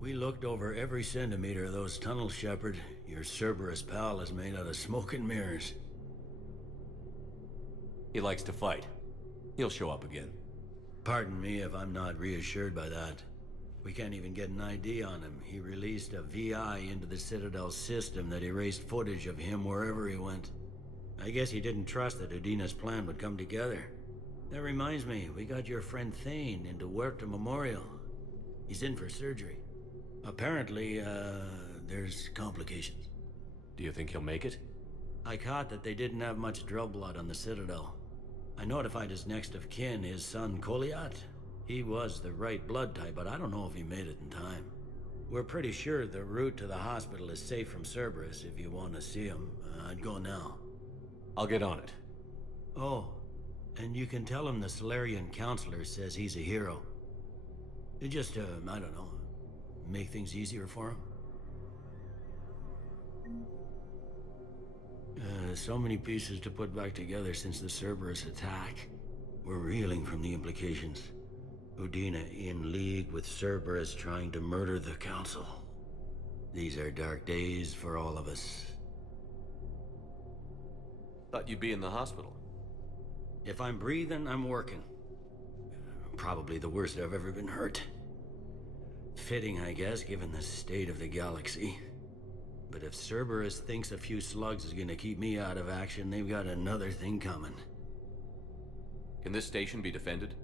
We looked over every centimeter of those tunnels, Shepard. Your Cerberus pal is made out of smoke and mirrors. He likes to fight. He'll show up again. Pardon me if I'm not reassured by that. We can't even get an ID on him. He released a VI into the Citadel system that erased footage of him wherever he went. I guess he didn't trust that Udina's plan would come together. That reminds me, we got your friend Thane into Huerta Memorial. He's in for surgery. Apparently, there's complications. Do you think he'll make it? I caught that they didn't have much drill blood on the Citadel. I notified his next of kin, his son Koliat. He was the right blood type, but I don't know if he made it in time. We're pretty sure the route to the hospital is safe from Cerberus. If you want to see him, I'd go now. I'll get on it. Oh, and you can tell him the Solarian counselor says he's a hero. It just, I don't know, make things easier for him. So many pieces to put back together since the Cerberus attack. We're reeling from the implications. Udina in league with Cerberus trying to murder the Council. These are dark days for all of us. Thought you'd be in the hospital. If I'm breathing, I'm working. Probably the worst I've ever been hurt. Fitting, I guess, given the state of the galaxy. But if Cerberus thinks a few slugs is gonna keep me out of action, they've got another thing coming. Can this station be defended?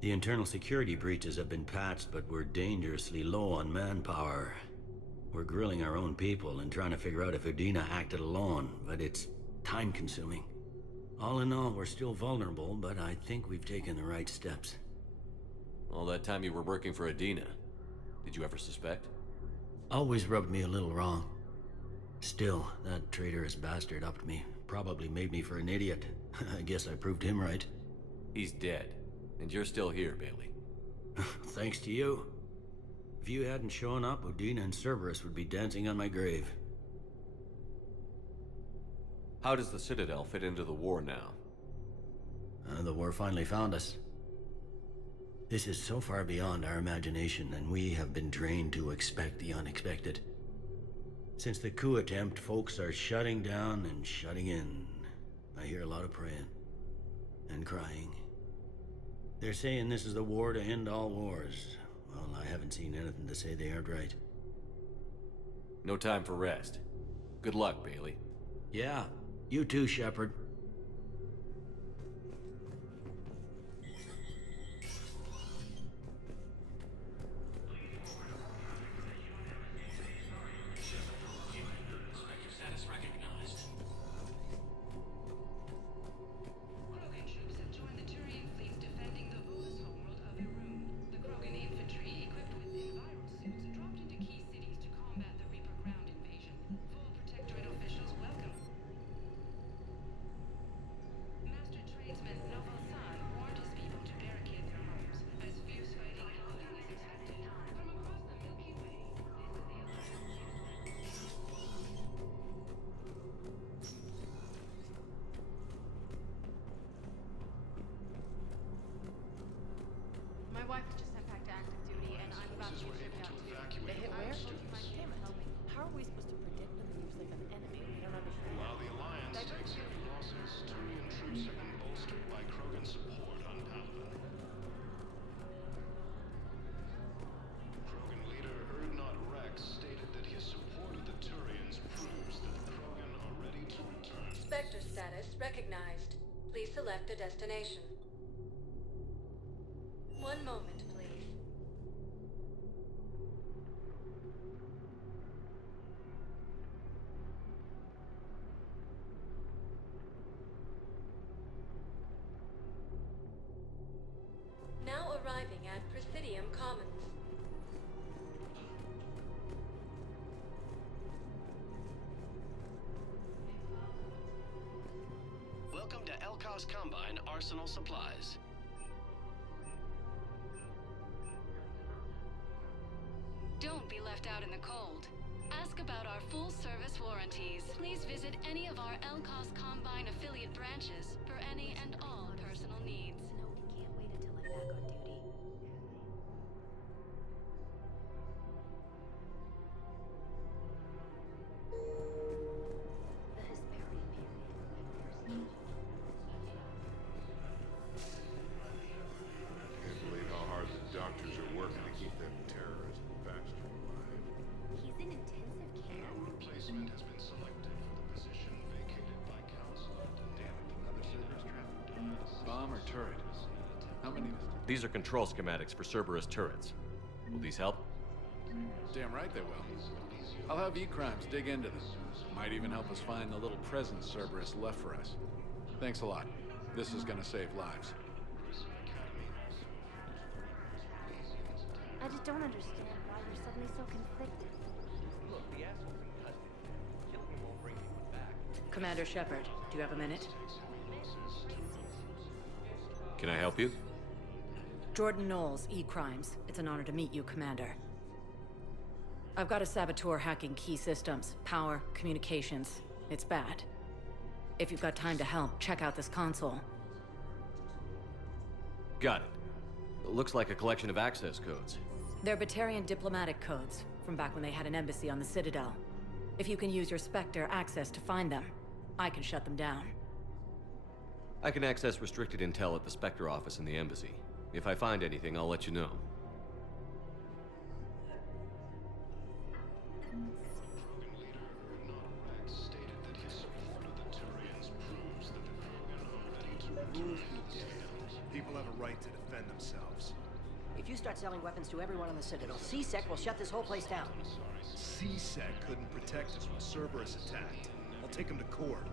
The internal security breaches have been patched, but we're dangerously low on manpower. We're grilling our own people and trying to figure out if Udina acted alone, but it's time-consuming. All in all, we're still vulnerable, but I think we've taken the right steps. All that time you were working for Udina, did you ever suspect? Always rubbed me a little wrong. Still, that traitorous bastard upped me. Probably made me for an idiot. I guess I proved him right. He's dead, and you're still here, Bailey. Thanks to you. If you hadn't shown up, Udina and Cerberus would be dancing on my grave. How does the Citadel fit into the war now? The war finally found us. This is so far beyond our imagination, and we have been trained to expect the unexpected. Since the coup attempt, folks are shutting down and shutting in. I hear a lot of praying. And crying. They're saying this is the war to end all wars. Well, I haven't seen anything to say they aren't right. No time for rest. Good luck, Bailey. Yeah, you too, Shepard. My wife was just sent back to active duty, and I'm about to be shipped out too. They hit where? Damn it, help me. How are we supposed to predict the moves like an enemy? We don't understand. While the Alliance takes heavy losses, Turian troops have been bolstered by Krogan support on Paladin. Krogan leader Erdnot Rex stated that his support of the Turians proves that the Krogan are ready to return. Spectre status recognized. Please select a destination. One moment, please. Now arriving at Presidium Commons. Welcome to Elkos Combine Arsenal Supplies. Don't be left out in the cold. Ask about our full-service warranties. Please visit any of our Elkos Combine affiliate branches for any and all personal needs. No, can't wait until I'm back on duty. These are control schematics for Cerberus turrets. Will these help? Damn right they will. I'll have E-Crimes dig into them. Might even help us find the little presents Cerberus left for us. Thanks a lot. This is gonna save lives. I just don't understand why you're suddenly so conflicted. Commander Shepard, do you have a minute? Can I help you? Jordan Knowles, E-Crimes. It's an honor to meet you, Commander. I've got a saboteur hacking key systems, power, communications. It's bad. If you've got time to help, check out this console. Got it. It looks like a collection of access codes. They're Batarian diplomatic codes, from back when they had an embassy on the Citadel. If you can use your Spectre access to find them, I can shut them down. I can access restricted intel at the Spectre office in the embassy. If I find anything, I'll let you know. People have a right to defend themselves. If you start selling weapons to everyone on the Citadel, CSEC will shut this whole place down. CSEC couldn't protect us when Cerberus attacked. I'll take them to court.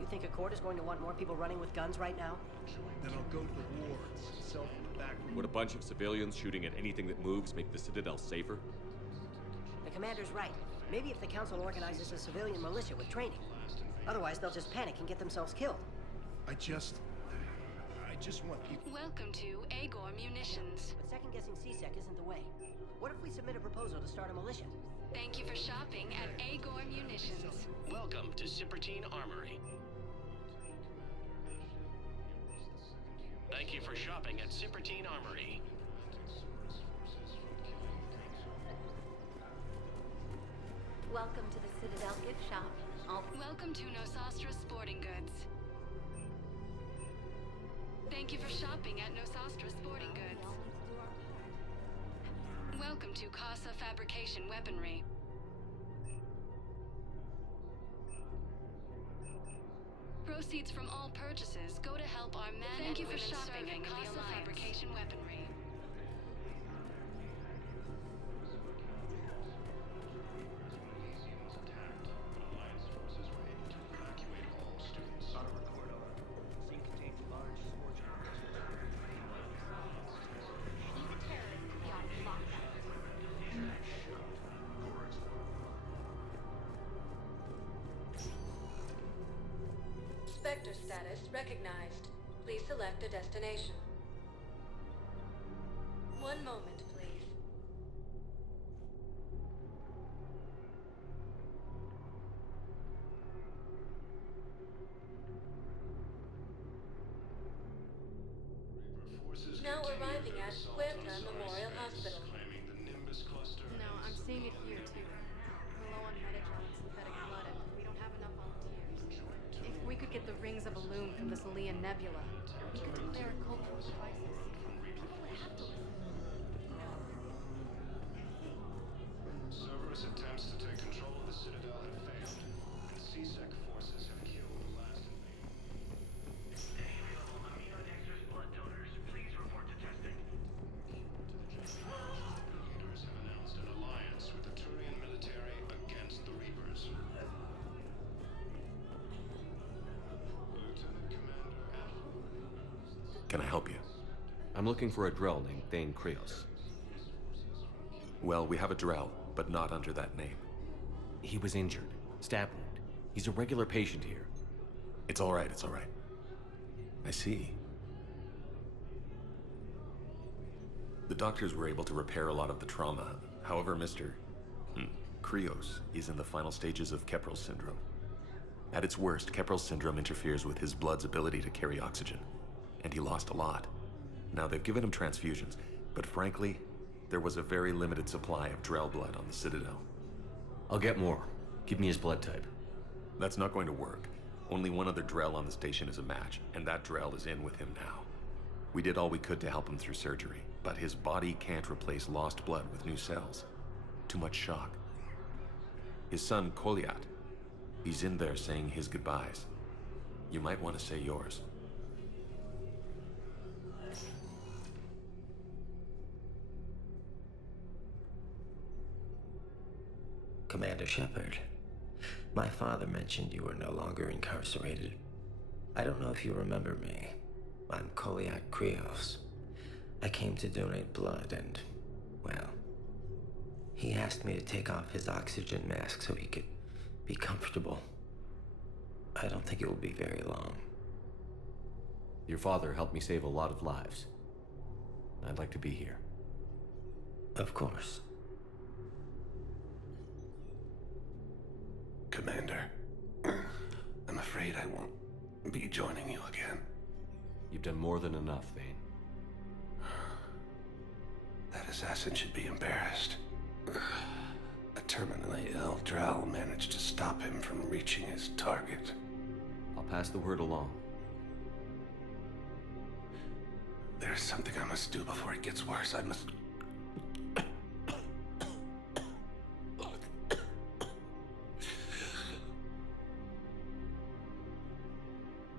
You think a court is going to want more people running with guns right now? Then I'll go to the wards and sell from the back room. Would a bunch of civilians shooting at anything that moves make the Citadel safer? The commander's right. Maybe if the council organizes a civilian militia with training. Otherwise, they'll just panic and get themselves killed. I just want people... Welcome to Agor Munitions. But second-guessing CSEC isn't the way. What if we submit a proposal to start a militia? Thank you for shopping at Agor Munitions. Welcome to Citadel Armory. Thank you for shopping at Citadel Armory. Welcome to the Citadel gift shop. Welcome to Nosastra Sporting Goods. Thank you for shopping at Nosastra Sporting Goods. Welcome to Casa Fabrication Weaponry. Proceeds from all purchases go to help our men and women serving in Casa Fabrication Weaponry. Spectre status recognized. Please select a destination. One moment, please. Now arriving at Puerta Memorial Hospital. No, I'm seeing it here too. We're low on Medi-Gel and synthetic blood, and we don't have enough volunteers. If we could get the rings of Illume from this Lian Nebula, we could declare a cultural crisis. People would have to listen. Cerberus attempts to take control of the Citadel have failed, and CSEC forces have killed the last invader. Leaders have announced an alliance with the Turian military against the Reapers. Lieutenant Commander Alpha. Can I help you? I'm looking for a Drell named Thane Krios. Well, we have a Drell, but not under that name. He was injured. Stab wound. He's a regular patient here. It's all right, it's all right. I see. The doctors were able to repair a lot of the trauma. However, Mr. Krios is in the final stages of Keprel syndrome. At its worst, Keprel syndrome interferes with his blood's ability to carry oxygen, and he lost a lot. Now, they've given him transfusions, but frankly, there was a very limited supply of Drell blood on the Citadel. I'll get more. Give me his blood type. That's not going to work. Only one other Drell on the station is a match, and that Drell is in with him now. We did all we could to help him through surgery, but his body can't replace lost blood with new cells. Too much shock. His son, Koliat, he's in there saying his goodbyes. You might want to say yours. Commander Shepard. My father mentioned you were no longer incarcerated. I don't know if you remember me. I'm Koliak Krios. I came to donate blood and, well, he asked me to take off his oxygen mask so he could be comfortable. I don't think it will be very long. Your father helped me save a lot of lives. I'd like to be here. Of course. Commander, I'm afraid I won't be joining you again. You've done more than enough, Thane. That assassin should be embarrassed. A terminally ill Drow managed to stop him from reaching his target. I'll pass the word along. There's something I must do before it gets worse. I must...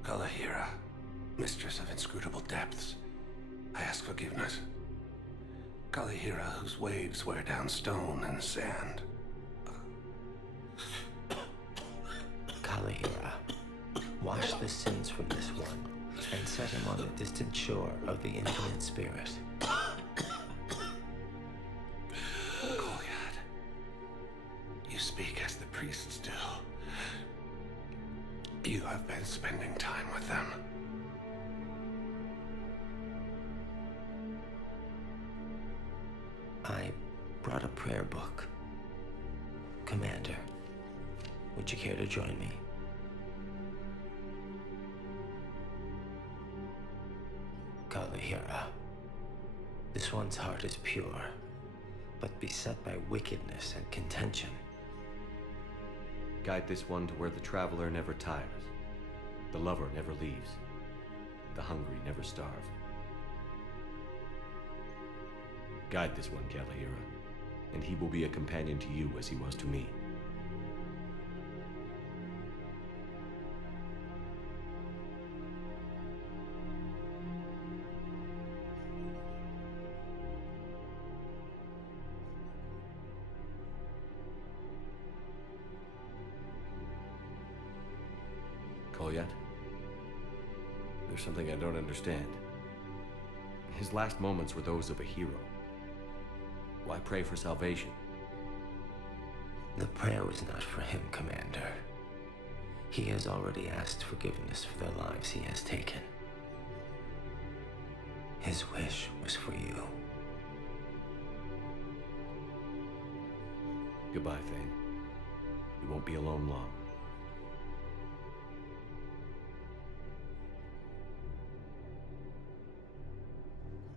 Kalahira, mistress of inscrutable depths, I ask forgiveness. Kalahira, whose waves wear down stone and sand. Kalahira, wash the sins from this one and set him on the distant shore of the infinite spirit. Kolyad, you speak as the priests do. You have been spending time with them. I brought a prayer book. Commander, would you care to join me? Kalahira, this one's heart is pure, but beset by wickedness and contention. Guide this one to where the traveler never tires, the lover never leaves, the hungry never starve. Guide this one, Kalahira, and he will be a companion to you as he was to me. Kolyat? There's something I don't understand. His last moments were those of a hero. Why pray for salvation? The prayer was not for him, Commander. He has already asked forgiveness for the lives he has taken. His wish was for you. Goodbye, Thane. You won't be alone long.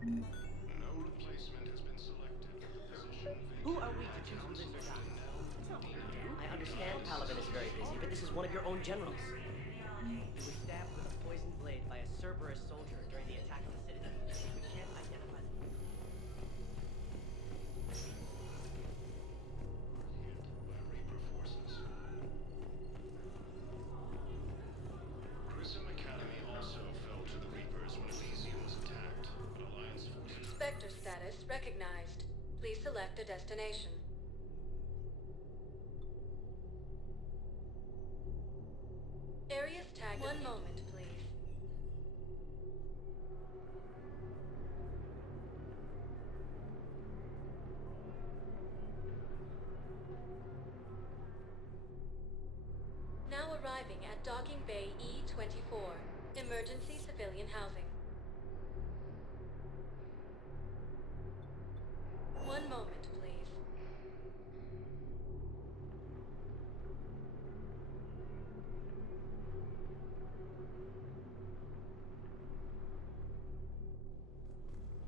No replacement has been selected. Position Who are we to choose who lives or dies? It's not what we do. I understand Paladin is very busy, but this is one of your own generals. He was stabbed with a poisoned blade by a Cerberus soldier during the attack on the Citadel. We can't identify them. by Reaper forces. Grissom Academy also fell to the Reapers when Elysium was attacked, but Alliance forces... Spectre status recognized. Please select a destination. Areas tagged. One moment, please. Now arriving at Docking Bay E-24. Emergency civilian housing. One moment, please.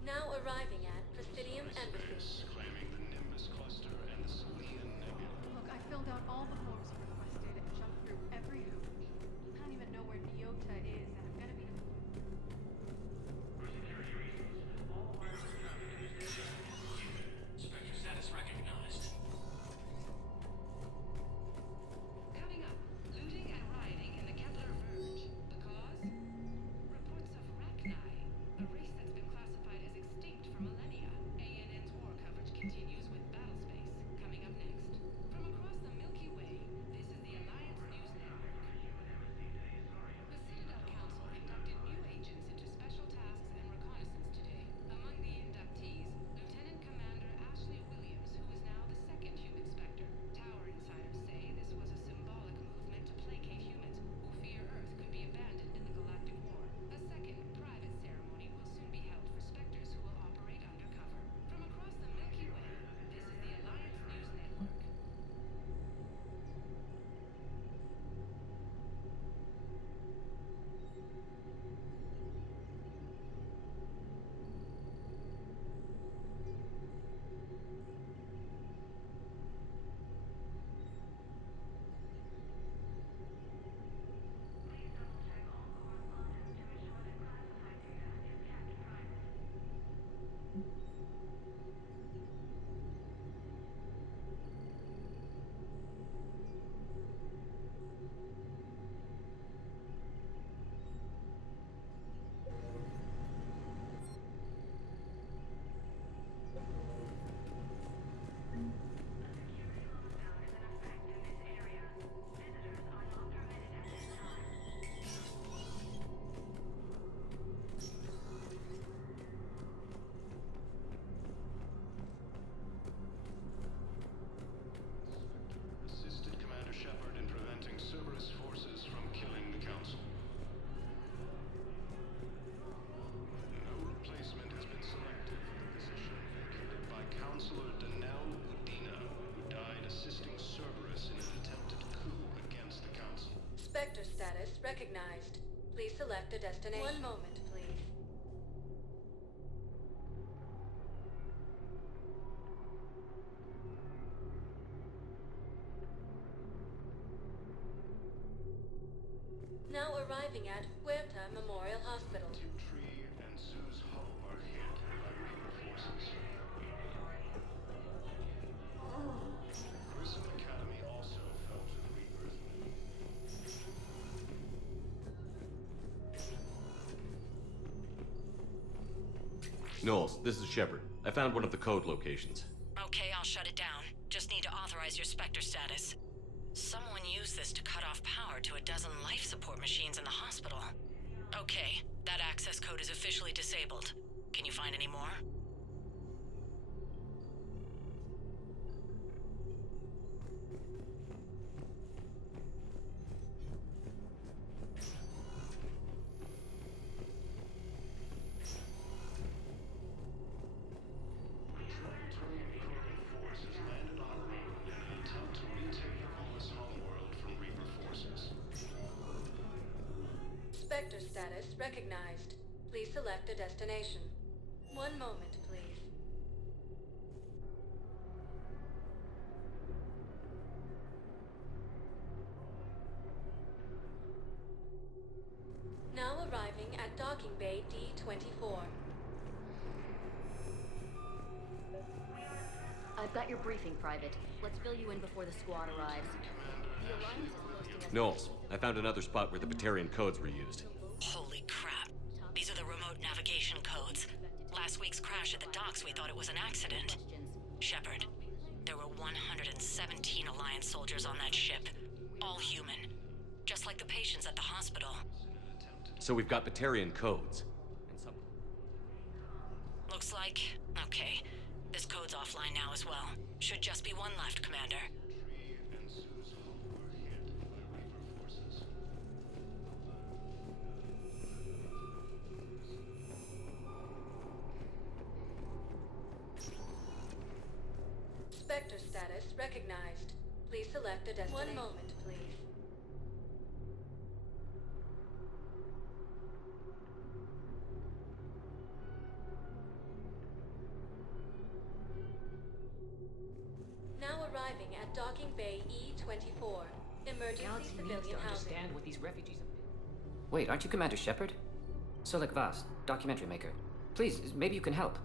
Now arriving at Presidium Embassy. claiming the Nimbus cluster and the Citadel Nebula. Look, I filled out all the forms you requested and jumped through every hoop. I don't even know where Neota is, and I'm gonna be... Spectre status recognized. Coming up, looting and rioting in the Kepler Verge. The cause? Reports of Rachni, a race that's been classified as extinct from 11 recognized. Please select a destination. One moment, please. Now arriving at Huerta Memorial Hospital. Tree and Sue's home are hit by Reaper forces. Grissom Academy also fell to the Reapers. Knowles, this is Shepard. I found one of the code locations. Okay, I'll shut it down. Just need to authorize your Spectre status. Someone used this to cut off power to a dozen life support machines in the hospital. Okay, that access code is officially disabled. Can you find any more? Spectre status recognized. Please select a destination. One moment, please. Now arriving at Docking Bay D-24. I've got your briefing, Private. Let's fill you in before the squad arrives. The Alliance is posting us... Knowles, I found another spot where the Batarian codes were used. Holy crap. These are the remote navigation codes. Last week's crash at the docks, we thought it was an accident. Shepard, there were 117 Alliance soldiers on that ship. All human. Just like the patients at the hospital. So we've got Batarian codes. And some... Looks like... Okay. This code's offline now as well. Should just be one left, Commander. Spectre status recognized. Please select a destination. One moment, please. Now arriving at Docking Bay E-24. Emergency Galaxy needs civilian to housing. understand what these refugees have been. Wait, aren't you Commander Shepard? Solik Vast, documentary maker. Please, maybe you can help.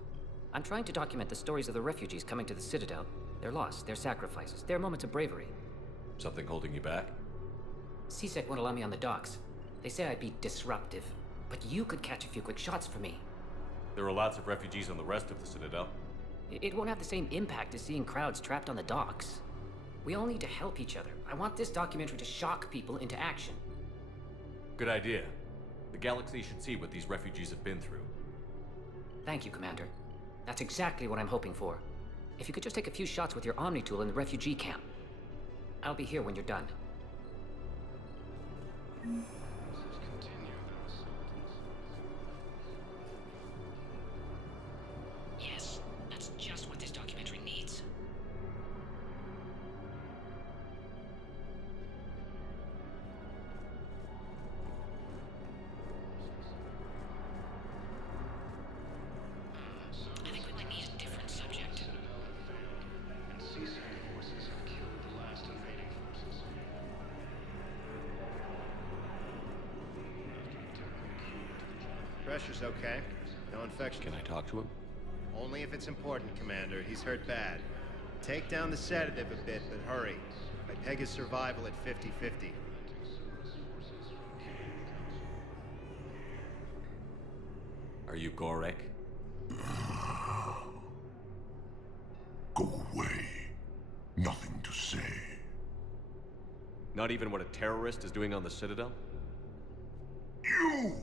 I'm trying to document the stories of the refugees coming to the Citadel. Their loss, their sacrifices, their moments of bravery. Something holding you back? CSEC won't allow me on the docks. They say I'd be disruptive. But you could catch a few quick shots for me. There are lots of refugees on the rest of the Citadel. It won't have the same impact as seeing crowds trapped on the docks. We all need to help each other. I want this documentary to shock people into action. Good idea. The galaxy should see what these refugees have been through. Thank you, Commander. That's exactly what I'm hoping for. If you could just take a few shots with your Omni tool in the refugee camp. I'll be here when you're done. Yes, that's just what this documentary needs. I think we might need a different subject. And CSEC forces have killed the last invading forces. Pressure's okay. No infection. Can I talk to him? Only if it's important, Commander. He's hurt bad. Take down the sedative a bit, but hurry. I peg his survival at 50-50. Are you Gorek? Go away. Nothing to say. Not even what a terrorist is doing on the Citadel? You!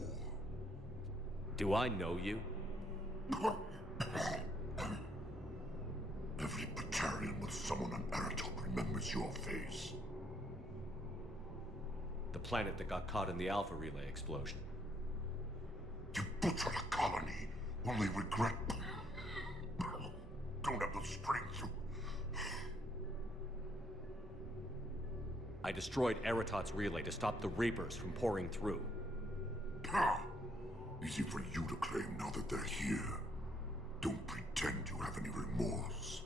Do I know you? Every Batarian with someone on Aratok remembers your face. The planet that got caught in the Alpha Relay explosion. You butchered a colony, only regret... Don't have the strength to... I destroyed Eritot's relay to stop the Reapers from pouring through. Ha! Easy for you to claim now that they're here. Don't pretend you have any remorse.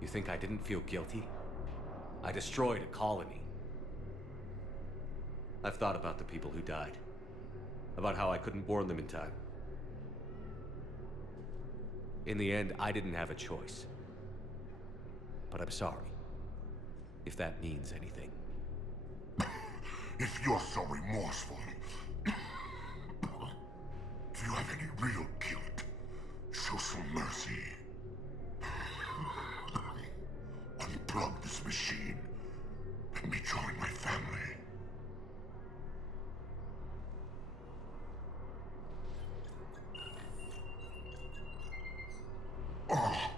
You think I didn't feel guilty? I destroyed a colony. I've thought about the people who died. About how I couldn't warn them in time. In the end, I didn't have a choice. But I'm sorry. If that means anything. If you're so remorseful, if you have any real guilt, show some mercy. Unplug this machine. Let me join my family. Oh.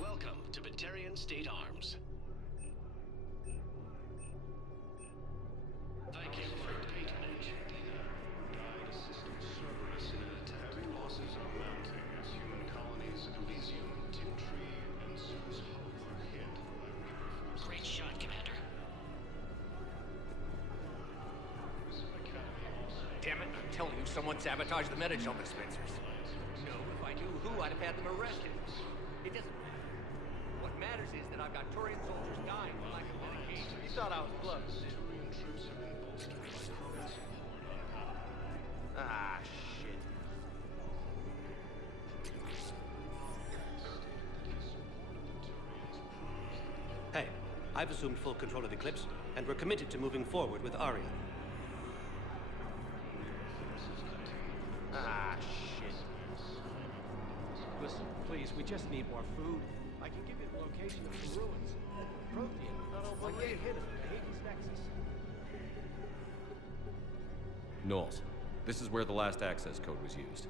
Welcome to Batarian State Arms. Thank you for your patronage. Guide system Cerberus heavy losses are mounting as human colonies of Elysium, Tintree, and Zeus Hope are hit by Reaper forces. Great shot, Commander. Damn it, I'm telling you, someone sabotaged the Metagel dispensers. No, if I knew who, I'd have had them arrested. It doesn't matter. What matters is that I've got Turian soldiers dying for lack of medication. You thought I was close. Turian troops have been bolstered by Krogan support on Pal. Ah, shit. Hey, I've assumed full control of Eclipse, and we're committed to moving forward with Aria. Ah, shit. Listen, please, we just need more food. I can give you the location of the ruins. Prothean, like they hit it, the Hades Nexus. Knowles, this is where the last access code was used.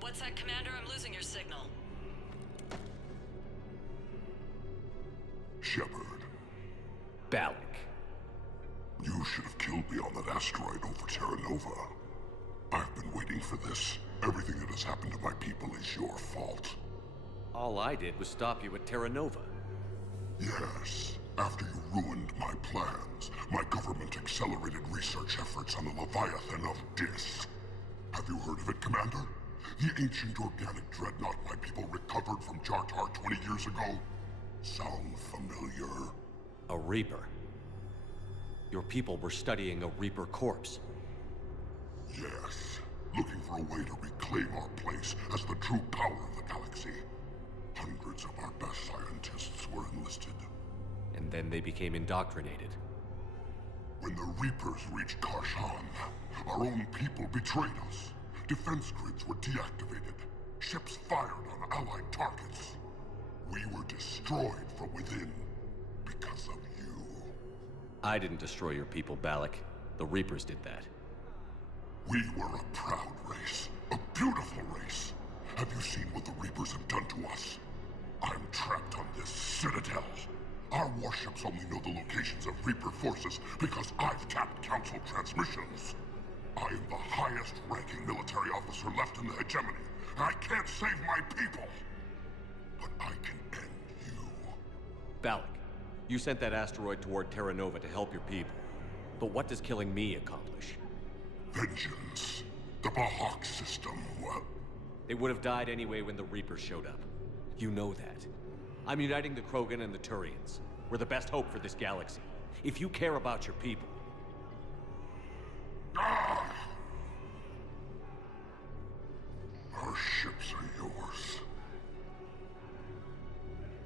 What's that, Commander? I'm losing your signal. Shepard. Balak. You should have killed me on that asteroid over Terra Nova. I've been waiting for this. Everything that has happened to my people is your fault. All I did was stop you at Terra Nova. Yes. After you ruined my plans, my government accelerated research efforts on the Leviathan of Dis. Have you heard of it, Commander? The ancient organic dreadnought my people recovered from Jartar 20 years ago? Sound familiar? A Reaper. Your people were studying a Reaper corpse. Yes. Looking for a way to reclaim our place as the true power of the galaxy. Hundreds of our best scientists were enlisted. And then they became indoctrinated. When the Reapers reached Karshan, our own people betrayed us. Defense grids were deactivated. Ships fired on allied targets. We were destroyed from within because of you. I didn't destroy your people, Balak. The Reapers did that. We were a proud race. A beautiful race. Have you seen what the Reapers have done to us? I'm trapped on this Citadel. Our warships only know the locations of Reaper forces because I've tapped Council transmissions. I am the highest-ranking military officer left in the hegemony, and I can't save my people. But I can end you. Balak, you sent that asteroid toward Terra Nova to help your people. But what does killing me accomplish? Vengeance. The Bahak system, well... They would have died anyway when the Reapers showed up. You know that. I'm uniting the Krogan and the Turians. We're the best hope for this galaxy. If you care about your people... Ah! Our ships are yours.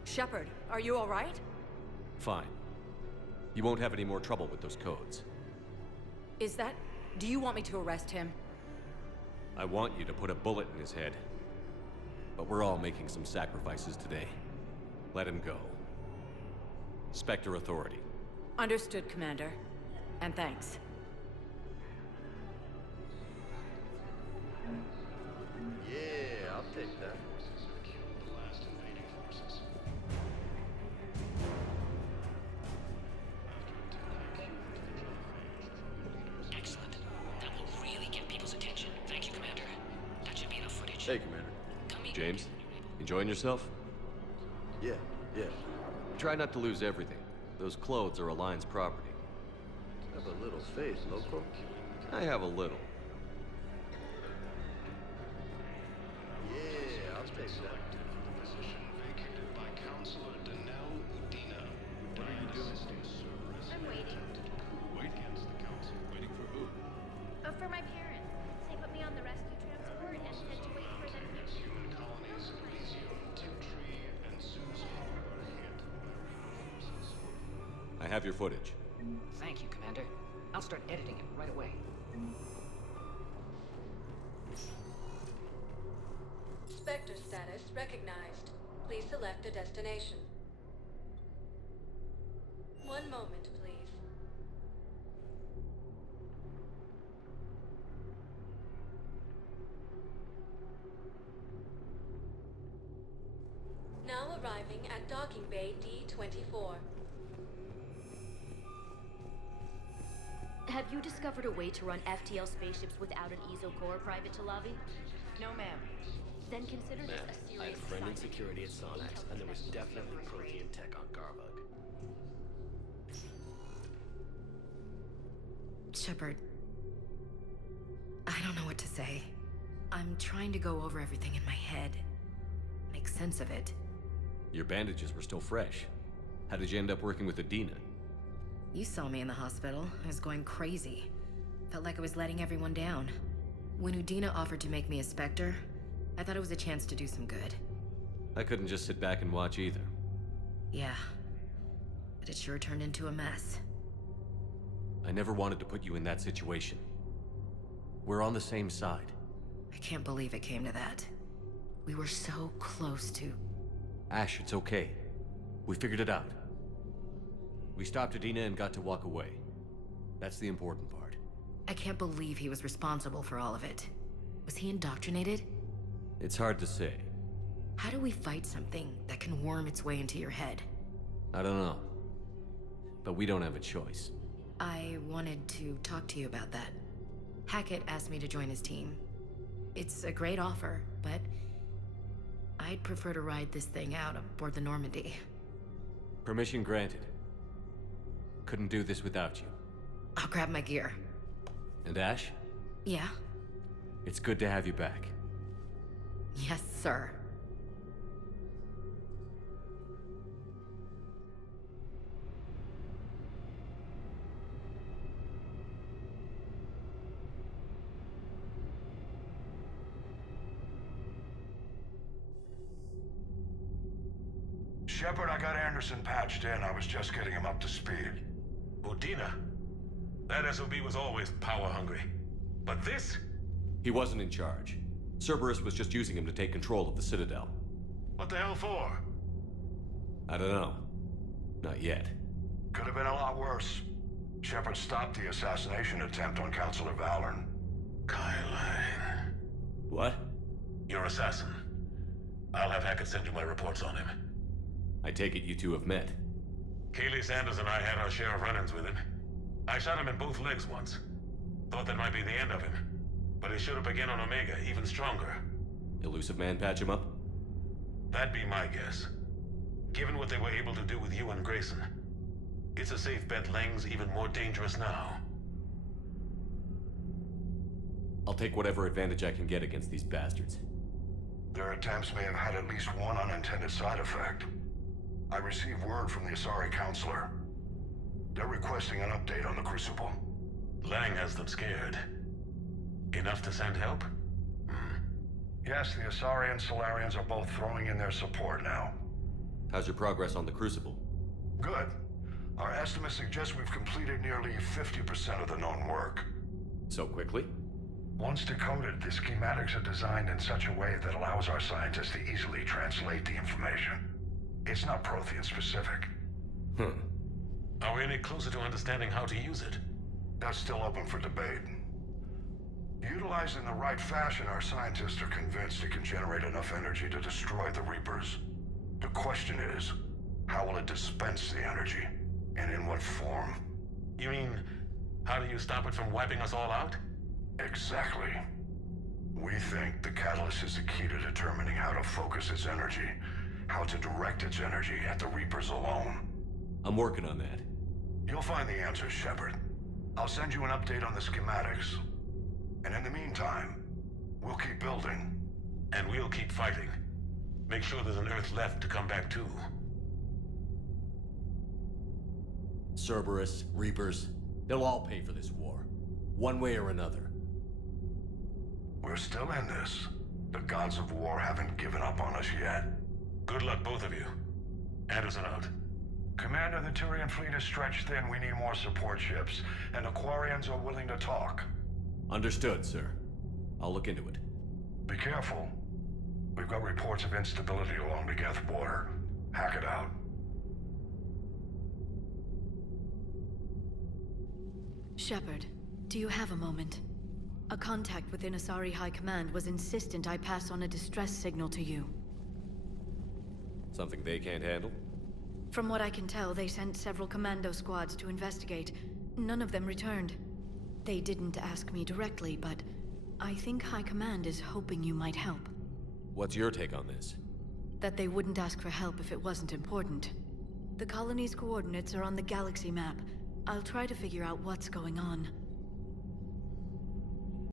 Shepard, are you all right? Fine. You won't have any more trouble with those codes. Is that... Do you want me to arrest him? I want you to put a bullet in his head. But we're all making some sacrifices today. Let him go. Spectre Authority. Understood, Commander. And thanks. Yeah, I'll take that. Hey, Commander. James, enjoying yourself? Yeah. Try not to lose everything. Those clothes are Alliance property. Have a little faith, loco. I have a little. Yeah, I'll take that. What are you doing? I'm waiting. Waiting for who? For my parents. They put me on the rescue transport and said to wait for them here. Human colonies of Elysium, Timtree, and Zeus Hall are hit by Reaper forces. I have your footage. Thank you, Commander. I'll start editing it right away. Spectre status recognized. Please select a destination. One moment, please. Now arriving at docking bay D-24. Have you discovered a way to run FTL spaceships without an ESO core, Private Talavi? No, ma'am. Then consider this a I serious had a friend in assignment. security at Sonax, and there was definitely protein tech on Garbug. Shepard, I don't know what to say. I'm trying to go over everything in my head, make sense of it. Your bandages were still fresh. How did you end up working with Adina? You saw me in the hospital. I was going crazy. Felt like I was letting everyone down. When Udina offered to make me a Spectre, I thought it was a chance to do some good. I couldn't just sit back and watch either. Yeah, but it sure turned into a mess. I never wanted to put you in that situation. We're on the same side. I can't believe it came to that. We were so close to... Ash, it's okay. We figured it out. We stopped Adina and got to walk away. That's the important part. I can't believe he was responsible for all of it. Was he indoctrinated? It's hard to say. How do we fight something that can worm its way into your head? I don't know. But we don't have a choice. I wanted to talk to you about that. Hackett asked me to join his team. It's a great offer, but I'd prefer to ride this thing out aboard the Normandy. Permission granted. Couldn't do this without you. I'll grab my gear. And Ash? Yeah? It's good to have you back. Yes, sir. Shepard, I got Anderson patched in. I was just getting him up to speed. Udina? That SOB was always power-hungry. But this? He wasn't in charge. Cerberus was just using him to take control of the Citadel. What the hell for? I don't know. Not yet. Could have been a lot worse. Shepard stopped the assassination attempt on Councilor Valorn. Kyline. What? Your assassin. I'll have Hackett send you my reports on him. I take it you two have met. Keeley Sanders and I had our share of run-ins with him. I shot him in both legs once. Thought that might be the end of him. But he showed up again on Omega, even stronger. Elusive Man patch him up? That'd be my guess. Given what they were able to do with you and Grayson, it's a safe bet Lang's even more dangerous now. I'll take whatever advantage I can get against these bastards. Their attempts may have had at least one unintended side effect. I received word from the Asari Councilor. They're requesting an update on the Crucible. Lang has them scared. Enough to send help? Yes, the Asari and Solarians are both throwing in their support now. How's your progress on the Crucible? Good. Our estimates suggest we've completed nearly 50% of the known work. So quickly? Once decoded, the schematics are designed in such a way that allows our scientists to easily translate the information. It's not Prothean specific. Are we any closer to understanding how to use it? That's still open for debate. Utilized in the right fashion, our scientists are convinced it can generate enough energy to destroy the Reapers. The question is, how will it dispense the energy? And in what form? You mean, how do you stop it from wiping us all out? Exactly. We think the catalyst is the key to determining how to focus its energy, how to direct its energy at the Reapers alone. I'm working on that. You'll find the answers, Shepard. I'll send you an update on the schematics. And in the meantime, we'll keep building. And we'll keep fighting. Make sure there's an Earth left to come back to. Cerberus, Reapers, they'll all pay for this war. One way or another. We're still in this. The gods of war haven't given up on us yet. Good luck, both of you. Anderson out. Commander, the Turian fleet is stretched thin. We need more support ships. And Aquarians are willing to talk. Understood, sir. I'll look into it. Be careful. We've got reports of instability along the Geth border. Hack it out. Shepard, do you have a moment? A contact within Asari High Command was insistent I pass on a distress signal to you. Something they can't handle? From what I can tell, they sent several commando squads to investigate. None of them returned. They didn't ask me directly, but I think High Command is hoping you might help. What's your take on this? That they wouldn't ask for help if it wasn't important. The colony's coordinates are on the galaxy map. I'll try to figure out what's going on.